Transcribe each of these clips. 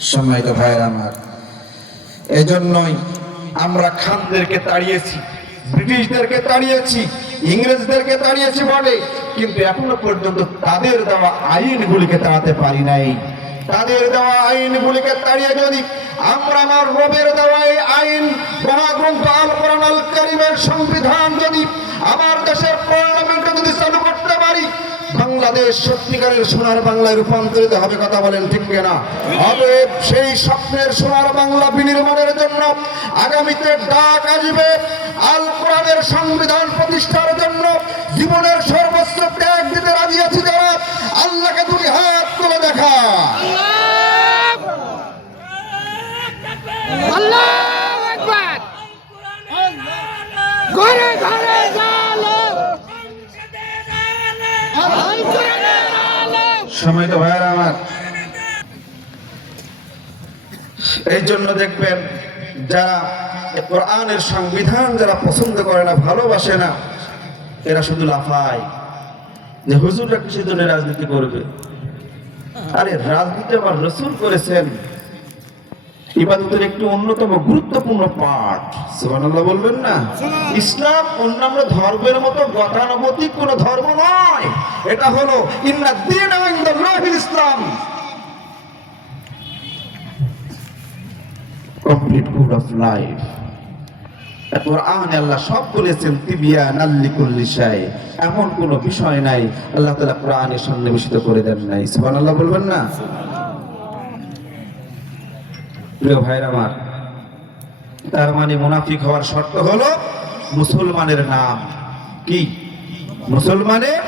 সম্মানিত ভাইয়েরা আমার, এজন্যই আমরা খানদেরকে তাড়িয়েছি, ব্রিটিশদেরকে তাড়িয়েছি, ইংরেজদেরকে তাড়িয়েছি বটে, কিন্তু এখনো পর্যন্ত তাদের দেওয়া আইনগুলিকে তাড়াতে পারি নাই। তাদের দেওয়া আইনগুলিকে তাড়িয়ে যদি আমরা আমার রবের দেওয়া এই আইন, মহাগ্রন্থ আল কোরআন আল কারীমের সংবিধান যদি আমার দেশের পার্লামেন্টে যদি চালু করতে পারি, বাংলাদেশ সত্যিকারের সোনার বাংলায় রূপান্তরিত হবে। কথা বলেন ঠিক কিনা? হবে। সেই স্বপ্নের সোনার বাংলা বিনির্মাণের জন্য আগামীতে ডাক আসবে। আল কোরআনের সংবিধান প্রতিষ্ঠার জন্য জীবনের সর্বোচ্চ ত্যাগ দিতে রাজি আছি যারা, আল্লাহকে দুটি হাত তুলে দেখা। আল্লাহু আকবার। ঘরে ঘরে সময় তো ভাইয়েরা আমার, এই জন্য দেখবেন যারা কোরআনের সংবিধান যারা পছন্দ করে না, ভালোবাসে না, এরা শুধু লাফায় যে হুজুররা কিসের জন্য রাজনীতি করবে। আরে রাজনীতি আমার রাসূল করেছেন ইবাদতের একটি অন্যতম গুরুত্বপূর্ণ পার্ট। সুবহানাল্লাহ বলবেন না? ইসলাম অন্যান্য ধর্মের মতো গতানুগতিক কোন ধর্ম নয়। এটা হলো ইন্না দীনা ইনদাল্লাহিল ইসলাম, কমপ্লিট কোড অফ লাইফ। কোরআনে আল্লাহ সব বলেছেন তিবিয়ানাল লিকুল্লি শাই, এমন কোন বিষয় নাই আল্লাহ তাআলা কোরআনে সন্নিবেশিত করে দেন নাই। সুবহানাল্লাহ বলবেন না? প্রিয় ভাইরা আমার, তার মানে মুনাফিক হওয়ার শর্ত হলো মুসলমানের নাম কি? মুসলমানের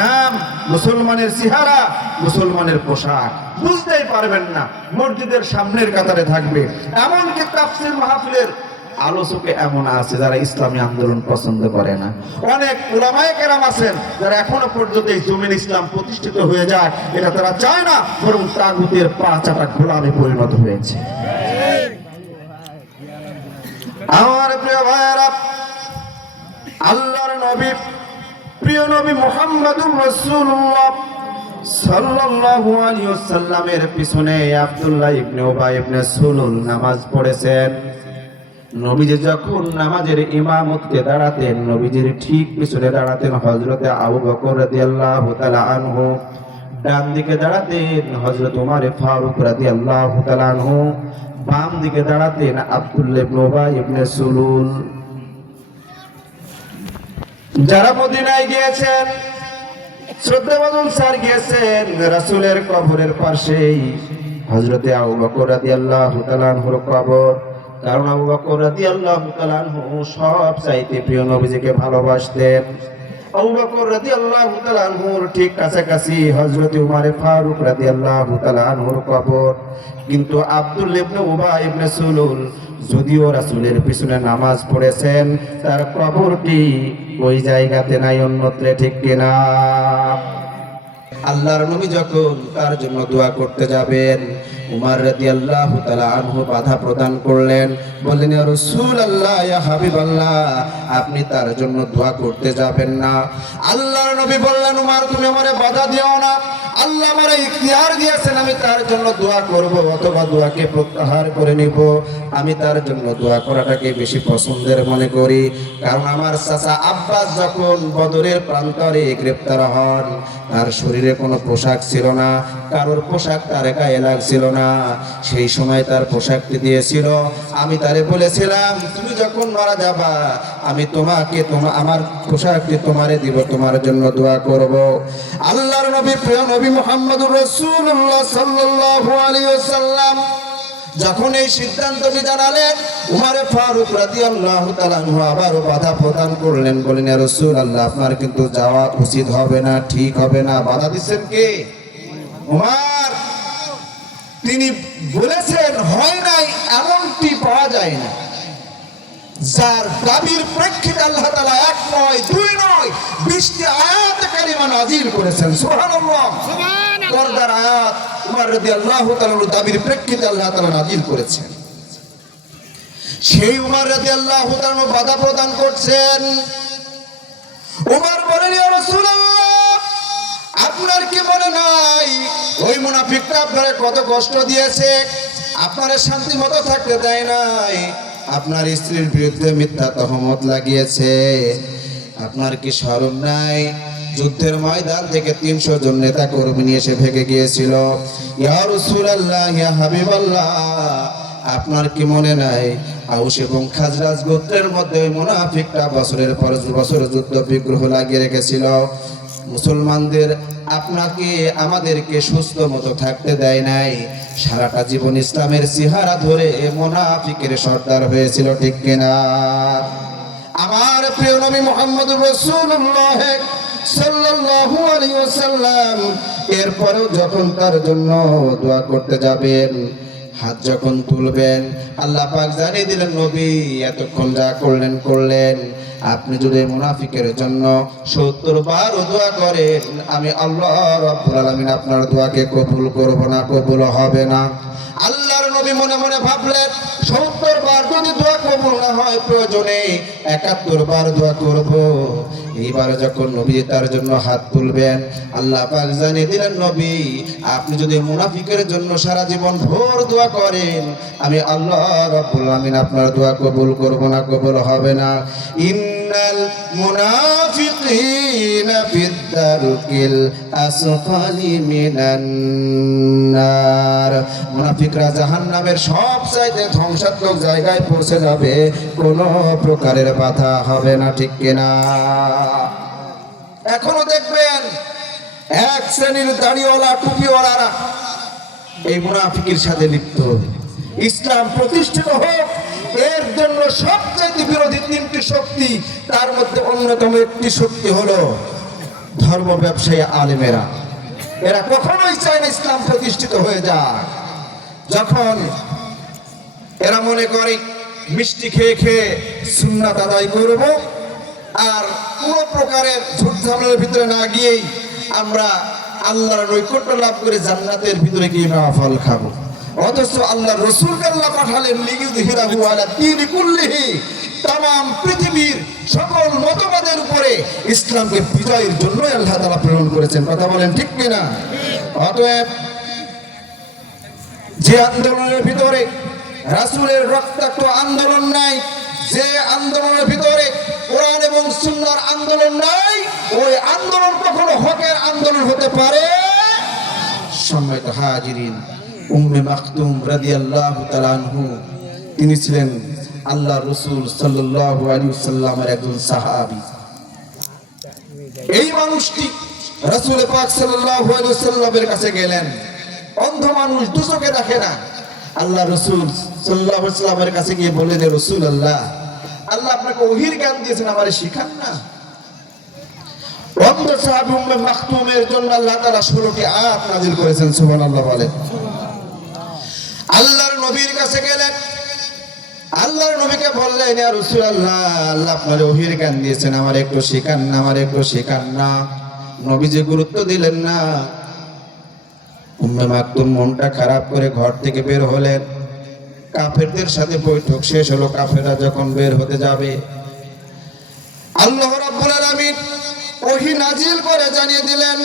নাম, মুসলমানের চেহারা, মুসলমানের পোশাক। বুঝতেই পারবেন না, মসজিদের সামনের কাতারে থাকবে। এমনকি তাফসীর মাহফিলের আলোচকে এমন আছে যারা ইসলামী আন্দোলন পছন্দ করে না। অনেক উলামায়ে কেরাম আছেন যারা এখনো পর্যন্ত এই জমিন ইসলাম প্রতিষ্ঠিত হয়ে যায় এটা তারা চায় না, বরং তাগুতের পা চাটা গোলামে পরিণত হয়েছে। আমার প্রিয় ভাইয়েরা, আল্লাহর নবী, প্রিয় নবী মুহাম্মদুর রাসূলুল্লাহ সাল্লাল্লাহু আলাইহি ওয়াসাল্লামের পিছনে আব্দুল্লাহ ইবনে উবাই ইবনে সুলুল নামাজ পড়েছেন। নবীজি যখন নামাজের ইমামতে দাঁড়াতেন, নবীজির ঠিক পিছনে দাঁড়াতেন হযরত আবু বকর রাদিয়াল্লাহু তাআলা আনহু, ডান দিকে দাঁড়াতেন হযরত ওমর ফারুক রাদিয়াল্লাহু তাআলা আনহু, বাম দিকে দাঁড়াতেন আব্দুল্লাহ ইবনে উবাই ইবনে সুলুল। যারা মদিনায় গিয়েছেন, শ্রদ্ধাভাজন স্যার গিয়েছেন রাসূলের কবরের পাশেই হযরত আবু বকর রাদিয়াল্লাহু তাআলা আনহুর কবর। কারণ আবু বকর রাদিয়াল্লাহু তাআলা আনহু সব চাইতে প্রিয় নবীজিকে ভালোবাসতেন। আবু বকর রাদিয়াল্লাহু তাআলা আনহুর ঠিক কাছাকাছি হযরত ওমর ফারুক রাদিয়াল্লাহু তাআলা আনহুর কবর। কিন্তু আব্দুল্লাহ ইবনে উবাই ইবনে সুলুল যদিও রাসূলের পিছনে নামাজ পড়েছেন, তার কবরটি ওই জায়গাতে নাই, অন্যত্র। ঠিক কিনা? আল্লাহর নবী যখন তার জন্য দোয়া করতে যাবেন, উমর রাদিয়াল্লাহু তাআলা আনহু বাধা প্রদান করলেন, বললেন ইয়া রাসূলুল্লাহ, ইয়া হাবিবাল্লাহ, আপনি তার জন্য দোয়া করতে যাবেন না। আল্লাহর নবী বললেন, উমর তুমি আমারে বাধা দিও না, আল্লাহ আমারে ইখতিয়ার দিয়েছেন, আমি তার জন্য দোয়া করব অথবা দোয়াকে প্রত্যাহার করে নিব। আমি তার জন্য দোয়া করাটাকে বেশি পছন্দের মনে করি। কারণ আমার চাচা আব্বাস যখন বদরের প্রান্তরে গ্রেফতার হন, তার শরীরে কোনো পোশাক ছিল না, কারোর পোশাক তার গায়ে লাগছিল না। সেই সময় তার পোশাকটি দিয়েছিল। আমি তারে বলেছিলাম, তুমি যখন মারা যাবা আমি তোমাকে আমার পোশাকটি তোমারে দিব, তোমার জন্য দোয়া করব। আল্লাহর নবী, প্রিয় নবী মুহাম্মদুর রাসূলুল্লাহ সাল্লাল্লাহু আলাইহি ওয়াসাল্লাম যখন এই সিদ্ধান্তটি জানালেন, উমর ফারুক রাদিয়াল্লাহু তাআলা আনহু আবারও বাধা প্রদান করলেন, বলেন ইয়া রাসূলুল্লাহ, আপনার কিন্তু যাওয়া উচিত হবে না, ঠিক হবে না। বাধা দিচ্ছেন কে? উমর। তিনি বলেছেন হয় নাই এমনটি পাওয়া যায় না। যার দাবির প্রেক্ষিতে আল্লাহ তাআলা এক নয়, দুই নয়, 20টি আয়াত কারিমা নাযিল করেছেন। সুবহানাল্লাহ। সুবহানাল্লাহ। পর্দার আয়াত উমর রাদিয়াল্লাহু তাআলার দাবির প্রেক্ষিতে আল্লাহ তাআলা নাযিল করেছেন। সেই উমর রাদিয়াল্লাহু তাআলা বাধা প্রদান করছেন। উমর বলেন ইয়া রাসূলুল্লাহ, আপনার কি মনে নাই ওই মুনাফিকরা আপনারে কত কষ্ট দিয়েছে? আপনার শান্তি মতো থাকতে দেয় নাই, আপনার স্ত্রীর বিরুদ্ধে মিথ্যা তহমত লাগিয়েছে। আপনার কি শরম নাই? যুদ্ধের ময়দান থেকে 300 জন নেতা কর্মী নিয়ে এসে ভেগে গিয়েছিল। ইয়া রাসূলুল্লাহ, ইয়া হাবিবাল্লাহ, আপনার কি মনে নাই আউস এবং খাজরাজ গোত্রের মধ্যে ওই মুনাফিকটা বছরের পর বছর যুদ্ধ বিগ্রহ লাগিয়ে রেখেছিল। মুসলমানদের আপনাকে আমাদেরকে সুস্থ মতো থাকতে দেয় নাই। সারাটা জীবন ইসলামের চেহারা ধরে মুনাফিকের সর্দার হয়েছিল, ঠিক কিনা? আমার প্রিয় নবী মুহাম্মদুর রাসূলুল্লাহ সাল্লাল্লাহু আলাইহি ওয়াসাল্লাম এরপরেও যখন তার জন্য দোয়া করতে যাবেন, হাত যখন তুলবেন, আল্লাহ পাক জানিয়ে দিলেন, নবী এতক্ষণ যা করলেন, আপনি যদি মুনাফিকের জন্য 70 বার দোয়া করেন, আমি আল্লাহ রাব্বুল আলামিন আপনার দোয়াকে কবুল করব না, কবুল হবে না। আল্লাহর নবী মনে মনে ভাবলেন, 70 বার যদি দোয়া কবুল না হয়, প্রয়োজনে 71 বার দোয়া করব। এইবার যখন নবী তার জন্য হাত তুলবেন, আল্লাহ পাক জানিয়ে দিলেন, নবী আপনি যদি মুনাফিকের জন্য সারা জীবন ভোর দোয়া করেন, আমি আল্লাহ রাব্বুল আলামিন আপনার দোয়া কবুল করব না, কবুল হবে না। ইন্নাল মুনাফিকিনা ফিদ-দারকিল আসফালি মিনান নার, মুনাফিকরা জাহান্নামের সবচাইতে ধ্বংসাত্মক জায়গায় পৌঁছে যাবে, কোনো প্রকারের বাধা হবে না, ঠিক কিনা? এখনো দেখবেন এক শ্রেণীর দাড়িওয়ালা টুপিওয়ালারা এই মুনাফিকের সাথে লিপ্ত। ইসলাম প্রতিষ্ঠিত হোক, এর জন্য সবচেয়ে বিরোধী 3টি শক্তি, তার মধ্যে অন্যতম একটি শক্তি হলো ধর্ম ব্যবসায়ী আলেমেরা। এরা কখনোই চায় না ইসলাম প্রতিষ্ঠিত হয়ে যাক। যখন এরা মনে করে মিষ্টি খেয়ে খেয়ে সুন্নাত আদায় করব, আর কোনো প্রকারের ঝুট ঝামেলার ভিতরে না গিয়েই আমরা আল্লাহর নৈকট্য লাভ করে জান্নাতের ভিতরে গিয়ে ফল খাবো, অথচ আল্লাহ রাসূলকে আল্লাহ পাঠালেন লিইয়ুযহিরাহু আলা দীনি কুল্লিহি, तमाम পৃথিবীর সকল মতবাদের উপরে ইসলামকে বিজয়ের জন্য আল্লাহ তাআলা প্রেরণ করেছেন। কথা বলেন ঠিক কিনা? অতএব যে আন্দোলনের ভিতরে রাসূলের রক্তাক্ত আন্দোলন নাই, যে আন্দোলনের ভিতরে কোরআন এবং সুন্নাহর আন্দোলন নাই, ওই আন্দোলন কখনো হকের আন্দোলন হতে পারে। সম্মানিত হাজিরিন, উম্মে মাকতুম রাদিয়াল্লাহু তাআলা আনহু, তিনি ছিলেন আল্লাহ রাসূল সাল্লাল্লাহু আলাইহি ওয়াসাল্লামের একজন সাহাবী। এই মানুষটি রাসূল পাক সাল্লাল্লাহু আলাইহি ওয়াসাল্লামের কাছে গেলেন। অন্ধ মানুষ, দুচোখে দেখে না। আল্লাহ রাসূল সাল্লাল্লাহু আলাইহি ওয়াসাল্লামের কাছে গিয়ে বললেন, রাসূলুল্লাহ, আল্লাহ আপনাকে ওহীর জ্ঞান দিয়েছেন, আমারে শিখান না। অন্ধ সাহাবী উম্মে মাকতুমের জন্য আল্লাহ তাআলা 16টি আয়াত নাযিল করেছেন। সুবহানাল্লাহ বলেন। আল্লাহর নবীর কাছে গেলেন, আল্লাহর নবীকে বললেন, ইয়া রাসূলুল্লাহ, আল্লাহ আপনার ওহীর জ্ঞান দিয়েছেন, আমার একটু শেখান না, আমার একটু শেখান না। নবীজি গুরুত্ব দিলেন না। উম্মে মাকতুম মনটা খারাপ করে ঘর থেকে বের হলেন। কাফেরদের সাথে বৈঠক শেষ হলো। কাফেররা যখন বের হতে যাবে, আল্লাহ রাব্বুল আলামিন ওহী নাজিল করে জানিয়ে দিলেন,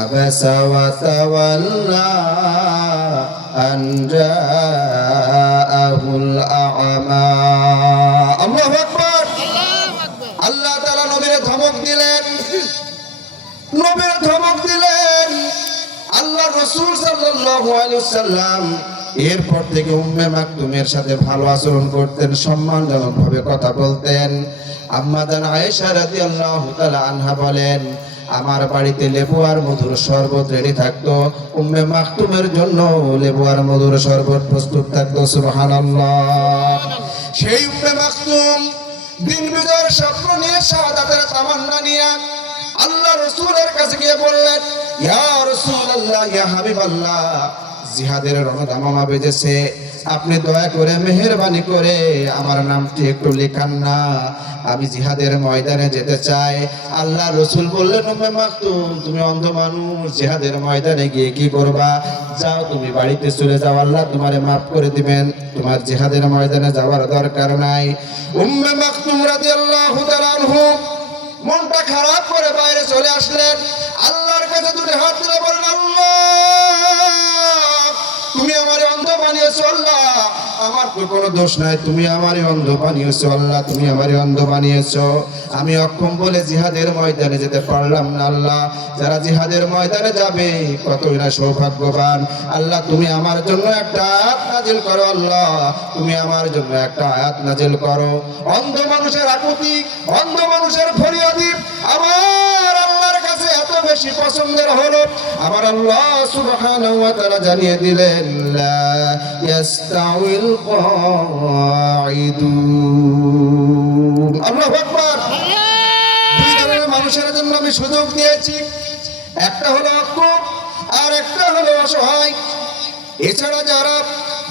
আবাসা ওয়া তাওয়াল্লা আন জাআহুল আ'মা। আল্লাহু আকবার। আল্লাহ তাআলা নবীরে ধমক দিলেন, নবীরে ধমক দিলেন। আল্লাহ রাসূল সাল্লাল্লাহু আলাইহি ওয়াসাল্লাম এরপর থেকে উম্মে মাকতুমের সাথে ভালো আচরণ করতেন, সম্মানজনকভাবে কথা বলতেন। আম্মা জান আয়েশা রাদিয়াল্লাহু তাআলা আনহা বলেন, আমার বাড়িতে লেবু আর মধুর শরবত রেডি থাকতো, উম্মে মাকতুমের জন্য লেবু আর মধুর শরবত প্রস্তুত থাকতো। সুবহানাল্লাহ। সেই উম্মে মাকতুম দিন বিজয়ের স্বপ্ন নিয়ে, শাহাদাতের তামান্না নিয়ে আল্লাহ রাসূলের কাছে গিয়ে বললেন, ইয়া রাসূলুল্লাহ, ইয়া হাবিবাল্লাহ, জিহাদের রণদামামা বেজেছে, আপনি দয়া করে মেহেরবানি করে আমার নামটি একটু লেখান না, আমি জিহাদের ময়দানে যেতে চাই। আল্লাহ রাসূল বললেন, উম্মে মাকতুম, তুমি অন্ধ মানুষ, জিহাদের ময়দানে গিয়ে কি করবা? যাও, তুমি বাড়িতে চলে যাও, আল্লাহ তোমারে মাফ করে দিবেন, তোমার জিহাদের ময়দানে যাওয়ার দরকার নাই। উম্মে মাকতুম রাদিয়াল্লাহু তাআলা আনহু মনটা খারাপ করে বাইরে চলে আসলেন। আল্লাহর কাছে দুটো হাত তুলে বললেন, আল্লাহ, তুমি আমার অন্ধ বানিয়েছো আল্লাহ, আমার তো কোনো দোষ নাই, তুমি আমারই অন্ধ বানিয়েছো আল্লাহ, তুমি আমারই অন্ধ বানিয়েছো। আমি অক্ষম বলে জিহাদের ময়দানে যেতে পারলাম না আল্লাহ। যারা জিহাদের ময়দানে যাবে কতই না সৌভাগ্যবান আল্লাহ, তুমি আমার জন্য একটা আয়াত নাজিল করো আল্লাহ, তুমি আমার জন্য একটা আয়াত নাজিল করো। অন্ধ মানুষের আকুতি, অন্ধ মানুষের ফরিয়াদি আমার আল্লাহর কাছে এত বেশি পছন্দের হলো, আমার আল্লাহ সুবহানাহু ওয়া তাআলা জানিয়ে দিলেন লা ইয়াস্তাউইল কাঈদুন। আল্লাহু আকবার। দুই ধরনের মানুষের জন্য আমি সুযোগ দিয়েছি, একটা হলো অক্ষম আর একটা হলো অসহায়। এছাড়া যারা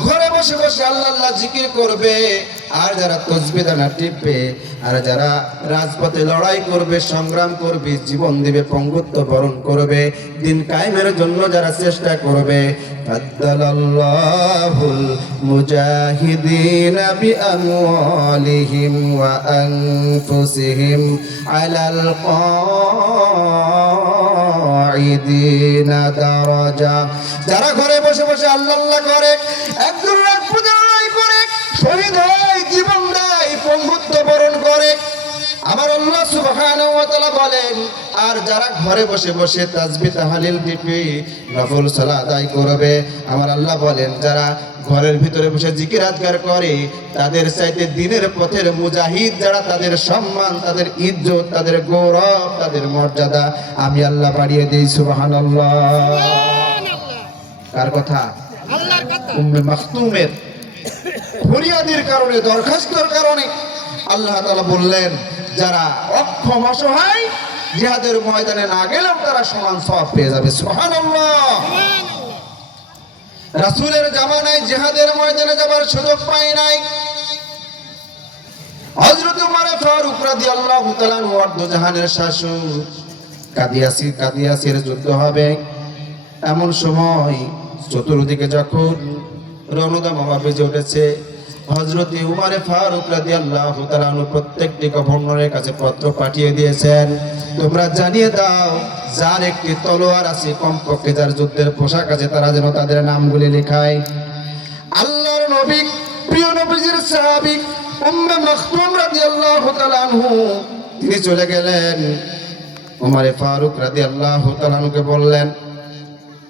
ঘরে বসে বসে আল্লাহ আল্লাহ জিকির করবে, আর যারা তাসবিহ দানা টিপবে, আর যারা রাজপথে লড়াই করবে, সংগ্রাম করবে, জীবন দেবে, পঙ্গুত্ব বরণ করবে, দিন কায়েমের জন্য যারা চেষ্টা করবে, ফাদ্দালাল্লাহুল মুজাহিদিনা বিআমওয়ালিহিম ওয়া আনফুসিহিম আলাল কাঈদিনা দারাজা। যারা ঘরে বসে বসে আল্লাহ আল্লাহ করে, একজন রাজপথে লড়াই করে, শহীদ হয়, জীবন দেয়, পঙ্গুত্ব বরণ করে, আমার আল্লাহ সুবহানাহু ওয়া তাআলা বলেন, আর যারা ঘরে বসে বসে তাসবিহ তাহলিল দিবে, নফল সালাত আদায় করবে, আমার আল্লাহ বলেন যারা ঘরের ভিতরে বসে জিকির আজকার করে, তাদের চাইতে দিনের পথের মুজাহিদ যারা, তাদের সম্মান, তাদের ইজ্জত, তাদের গৌরব, তাদের মর্যাদা আমি আল্লাহ বাড়িয়ে দেই। সুবহানাল্লাহ। কার কথা? আল্লাহর কথা। উম্মে মাখতুমের ফরিয়াদের কারণে, দরখাস্তর কারণে আল্লাহ তাআলা বললেন যারা অক্ষম অসহায় জিহাদের ময়দানে না গেলেও তারা সমান সওয়াব পেয়ে যাবে। সুবহানাল্লাহ। রাসূলের জামানায় জিহাদের ময়দানে যাবার সুযোগ পায় নাই। হযরত ওমর ফারুক রাদিয়াল্লাহু তাআলা আনহু জাহানের শাসক, কাদিয়াসির যুদ্ধ হবে, এমন সময় চতুর্দিকে যখন রণদামামা বেজে উঠেছে, হযরত ওমর ফারুক রাদিয়াল্লাহু তাআলা আনহু প্রত্যেকটি গভর্নরের কাছে পত্র পাঠিয়ে দিয়েছেন, তোমরা জানিয়ে দাও যার একটি তলোয়ার আছে, কমপক্ষে যার যুদ্ধের পোশাক আছে, তারা যেন তাদের নামগুলি লেখায়। আল্লাহর নবী, প্রিয় নবীজির সাহাবী উম্মে মাখতুম রাদিয়াল্লাহু তাআলা আনহু তিনি চলে গেলেন। ওমর ফারুক রাদিয়াল্লাহু তাআলা আনহুকে বললেন,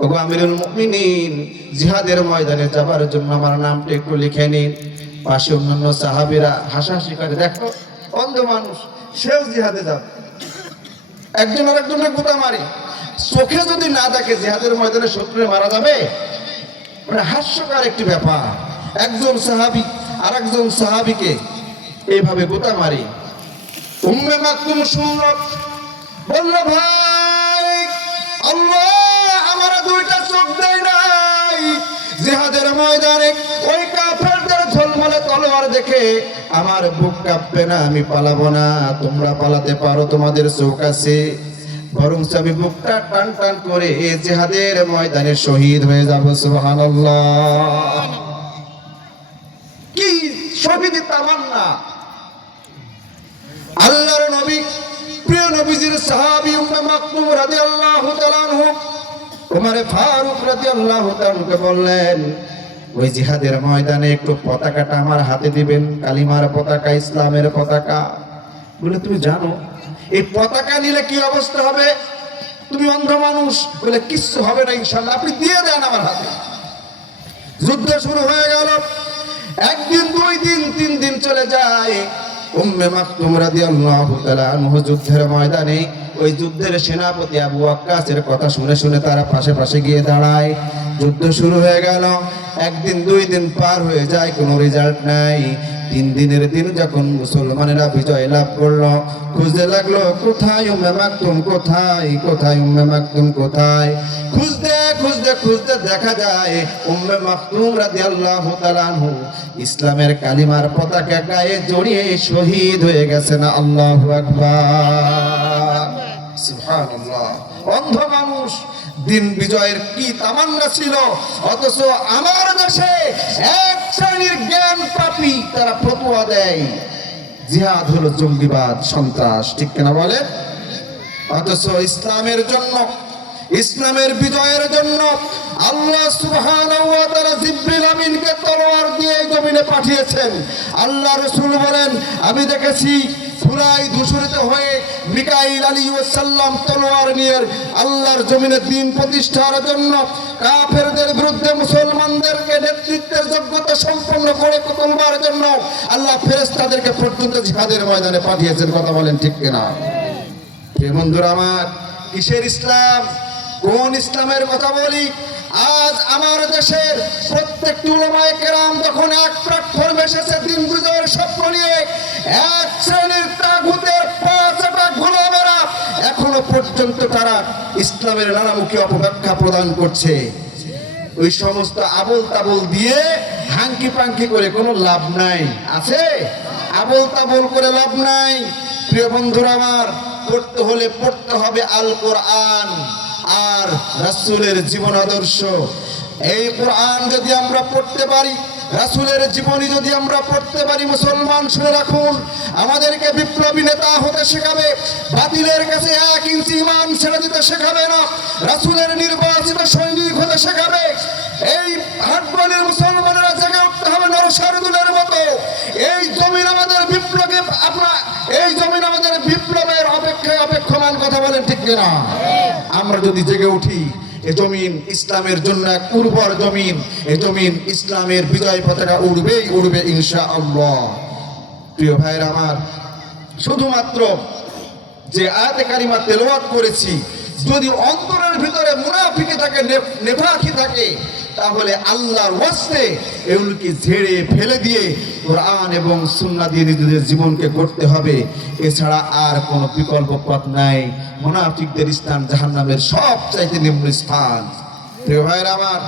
ওগো আমিরুল মুমিনিন, জিহাদের ময়দানে যাবার জন্য আমার নামটা একটু লিখে নিন। পাশে অন্যান্য সাহাবীরা হাসাহাসি করে, দেখো অন্ধ মানুষ, সেও জিহাদে যাবে, একজন আরেকজনের গোতা মারে, চোখে যদি না দেখে জিহাদের ময়দানে শত্রুরে মারা যাবে, মানে হাস্যকর একটি ব্যাপার। একজন সাহাবী আর একজন সাহাবীকে এইভাবে গোতা মারে। উম্মে মাকতুম শুনল, বলল, ভাই আল্লাহ আমার দুইটা চোখ দেয় নাই, জিহাদের ময়দানে ওই কাফেরদের ঝলমলে তলোয়ার দেখে আমার বুক কাঁপবে না, আমি পালাবো না। তোমরা পালাতে পারো, তোমাদের চোখ আছে, বরং আমি বুকটা টান টান করে জিহাদের ময়দানে শহীদ হয়ে যাব। সুবহানাল্লাহ। কি শহীদ তামান্না! আল্লাহর নবী, প্রিয় নবীজির সাহাবী উম্মে মাকতুম রাদিয়াল্লাহু তাআলা আনহু ওমর ফারুক রাদিয়াল্লাহু তাআলা আনহুকে বললেন, ওই জিহাদের ময়দানে একটু পতাকাটা আমার হাতে দিবেন, কালিমার পতাকা, ইসলামের পতাকা। বলে, তুমি জানো এই পতাকা নিলে কি অবস্থা হবে? তুমি অন্ধ মানুষ। বলে, কিচ্ছু হবে না ইনশাআল্লাহ, আপনি দিয়ে দেন আমার হাতে। যুদ্ধ শুরু হয়ে গেল। একদিন, দুই দিন, তিন দিন চলে যায়। উম্মে মাকতুম রাদিয়াল্লাহু তাআলা আনহু যুদ্ধের ময়দানে ওই যুদ্ধের সেনাপতি আবু ওয়াক্কাসের কথা শুনে শুনে তারা পাশে পাশে গিয়ে দাঁড়ায়। যুদ্ধ শুরু হয়ে গেল। একদিন, দুই দিন পার হয়ে যায়, কোনো রেজাল্ট নাই। তিন দিনের দিন যখন মুসলমানেরা বিজয় লাভ করলো, খুঁজতে লাগলো কোথায় উম্মে মাকতুম, কোথায় কোথায় উম্মে মাকতুম কোথায়। খুঁজতে খুঁজতে খুঁজতে দেখা যায় উম্মে মাকতুম রাদিয়াল্লাহু তাআলা আনহু ইসলামের কালিমার পতাকা গায়ে জড়িয়ে শহীদ হয়ে গেছেন। আল্লাহু আকবার, সুবহানাল্লাহ। অন্ধ মানুষ, দিন বিজয়ের কি তামান্না ছিল, অথচ আমার দেশে এক শ্রেণীর জ্ঞান পাপী তারা ফতোয়া দেয় জিহাদ হলো জঙ্গিবাদ, সন্ত্রাস, ঠিক কিনা বলে? অথচ ইসলামের জন্য, ইসলামের বিজয়ের জন্য আল্লাহ সুবহানাহু ওয়া তাআলা জিবরিল আমিন তলোয়ার দিয়ে এই জমিনে পাঠিয়েছেন। আল্লাহ রাসূল বলেন, আমি দেখেছি ফুরাই ধূসরিত হয়ে মিকাইল আলাইহিস সালাম তলোয়ার নিয়ে আল্লাহর জমিনে দ্বীন প্রতিষ্ঠার জন্য কাফেরদের বিরুদ্ধে মুসলমানদেরকে নেতৃত্বের যোগ্যতা সম্পন্ন করে তোলবার জন্য আল্লাহ ফেরেশতাদেরকে পর্যন্ত জিহাদের ময়দানে পাঠিয়েছেন। কথা বলেন ঠিক কিনা? প্রিয় বন্ধুরা আমার, কিসের ইসলাম, কোন ইসলামের কথা বলি? আজ আমার দেশের প্রত্যেকটি উলামায়ে কেরাম যখন এক প্ল্যাটফর্মে এসেছে দিন বিজয়ের স্বপ্ন নিয়ে, এক শ্রেণীর তাগুতের পাঁচটা গোলামেরা এখনো পর্যন্ত তারা ইসলামের নানামুখী অপব্যাখ্যা প্রদান করছে। ওই সমস্ত আবল তাবল দিয়ে হাঙ্কি পাঙ্কি করে কোনো লাভ নাই। আছে? আবল তাবল করে লাভ নাই। প্রিয় বন্ধুরা আমার, পড়তে হলে পড়তে হবে আল কোরআন আর রাসূলের জীবন আদর্শ। এই কোরআন যদি আমরা পড়তে পারি, রাসূলের জীবনী যদি আমরা পড়তে পারি, মুসলমান শুনে রাখুন, আমাদেরকে বিপ্লবী নেতা হতে শেখাবে, বাতিলের কাছে 1 ইঞ্চি ঈমান ছেড়ে দিতে শেখাবে না, রাসূলের নির্বাচিত সৈনিক হতে শেখাবে। এই হাটবানের মুসলমানেরা জেগে উঠতে হবে নরসারদুলের মতো। এই জমিন আমাদের বিপ্লবে এই জমিন আমাদের বিপ্লবের অপেক্ষায় অপেক্ষমান। কথা বলেন ঠিক কিনা? আমরা যদি জেগে উঠি, এ জমিন ইসলামের জন্য এক উর্বর জমিন, এ জমিন ইসলামের বিজয় পতাকা উড়বেই উড়বে ইনশাআল্লাহ। প্রিয় ভাইরা আমার, শুধুমাত্র যে আয়াতে কারিমা তেলাওয়াত করেছি, যদি অন্তরের ভিতরে মুনাফিকি থাকে, নেফাকি থাকে, তাহলে আল্লাহর ওয়াস্তে এগুলোকে ঝেড়ে ফেলে দিয়ে কোরআন এবং সুন্নাহ দিয়ে নিজেদের জীবনকে গড়তে হবে। এছাড়া আর কোনো বিকল্প পথ নাই। মুনাফিকদের স্থান জাহান্নামের সবচাইতে নিম্ন স্থান। প্রিয় ভাইরা আমার,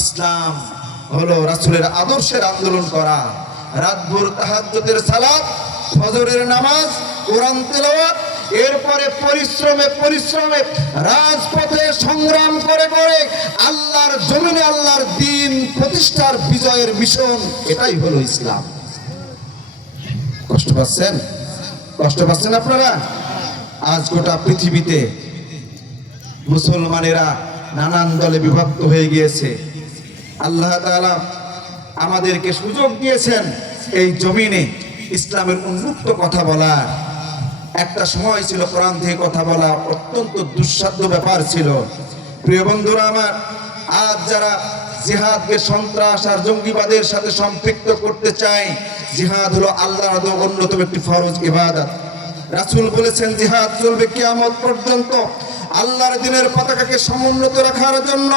ইসলাম হলো রাসূলের আদর্শের আন্দোলন করা। রাতভর তাহাজ্জুদের সালাত, ফজরের নামাজ, কোরআন তেলাওয়াত, এরপরে পরিশ্রমে রাজপথে সংগ্রাম করে আল্লাহর জমিনে আল্লাহর দ্বীন প্রতিষ্ঠার বিজয়ের মিশন। এটাই হলো ইসলাম। কষ্ট পাচ্ছেন আপনারা? আজ গোটা পৃথিবীতে মুসলমানেরা নানান দলে বিভক্ত হয়ে গিয়েছে। আল্লাহ তাআলা আমাদেরকে সুযোগ দিয়েছেন এই জমিনে ইসলামের উন্মুক্ত কথা বলার। একটা সময় ছিল কোরআন থেকে কথা বলা অত্যন্ত দুঃসাধ্য ব্যাপার ছিল। প্রিয় বন্ধুরা আমার, আজ যারা জিহাদকে সন্ত্রাস আর জঙ্গিবাদের সাথে সম্পৃক্ত করতে চায়, জিহাদ হলো আল্লাহর অন্যতম একটি ফরজ ইবাদত। রাসূল বলেছেন, জিহাদ চলবে কিয়ামত পর্যন্ত আল্লাহর দ্বীনের পতাকাকে সমুন্নত রাখার জন্য।